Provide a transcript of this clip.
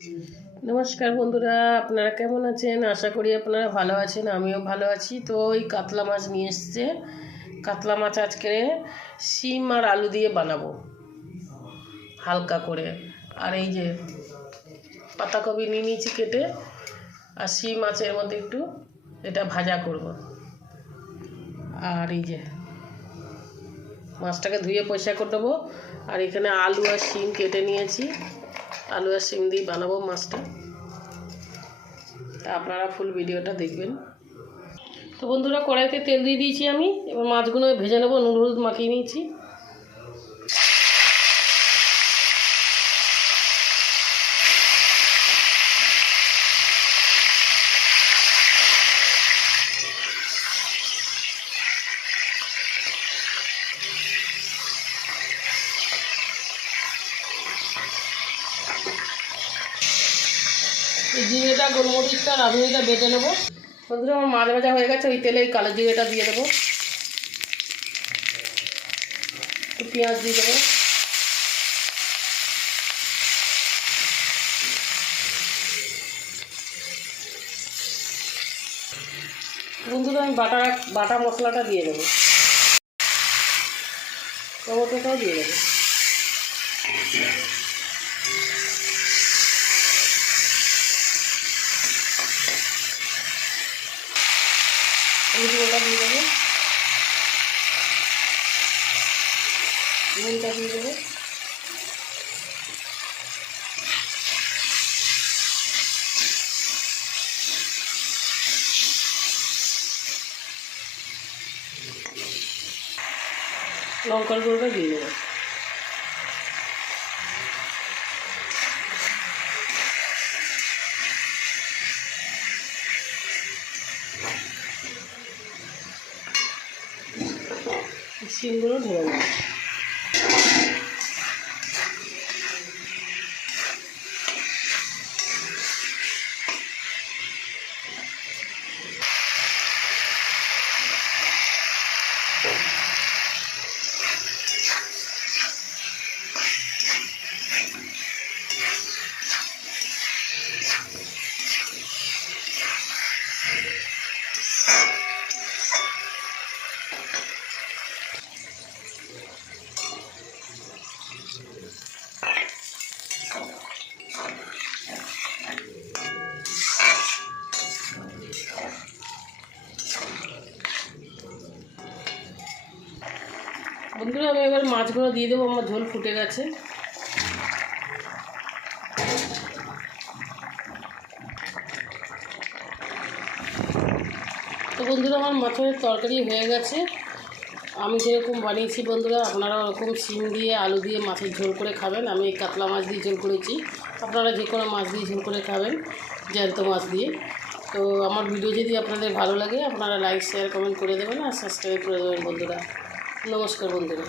নমস্কার বন্ধুরা, আপনারা কেমন আছেন? আশা করি আপনারা ভালো আছেন। আমিও ভালো আছি। তো ওই কাতলা মাছ নিয়ে এসছে। কাতলা মাছ আজকে শিম আর আলু দিয়ে বানাবো হালকা করে। আর এই যে পাতাকপি নিয়ে নিয়েছি কেটে, আর শিম মাছের মধ্যে একটু এটা ভাজা করব। আর এই যে মাছটাকে ধুয়ে পরিষ্কার করে দেবো। আর এখানে আলু আর শিম কেটে নিয়েছি, আলু আর শিম দিয়ে বানাবো মাছটা। তা আপনারা ফুল ভিডিওটা দেখবেন। তো বন্ধুরা, কড়াইতে তেল দিয়ে দিয়েছি আমি। এবার মাছগুলো ভেজে নেবো, নুন হলুদ মাখিয়ে নিয়েছি। এই জিরেটা, গোলমরিচটা, রাঁধুনিটা বেটে নেবো। বন্ধুরা, আমার মাছ ভাজা হয়ে গেছে। ওই তেলে এই কালো জিরেটা দিয়ে দেবো, একটু পেঁয়াজ দিয়ে দেবো, বন্ধুরা আমি বাটা মশলাটা দিয়ে দেবো, টমেটোটাও দিয়ে দেবো। হলুদটা দিয়ে দেবো, নুনটা দিয়ে দেবো, লঙ্কার গুঁড়োটা দিয়ে দেবো। শিমগুলো ঢেলে দেবো। বন্ধুরা, আমি এবার মাছগুলো দিয়ে দেবো। আমার ঝোল ফুটে গেছে। তো বন্ধুরা, আমার মাছের তরকারি হয়ে গেছে। আমি যেরকম বানিয়েছি বন্ধুরা, আপনারা ওরকম শিম দিয়ে আলু দিয়ে মাছের ঝোল করে খাবেন। আমি এই কাতলা মাছ দিয়ে ঝোল করেছি, আপনারা যে কোনো মাছ দিয়ে ঝোল করে খাবেন, জ্যান্ত মাছ দিয়ে। তো আমার ভিডিও যদি আপনাদের ভালো লাগে, আপনারা লাইক শেয়ার কমেন্ট করে দেবেন আর সাবস্ক্রাইব করে দেবেন বন্ধুরা। নমস্কার বন্ধুরা।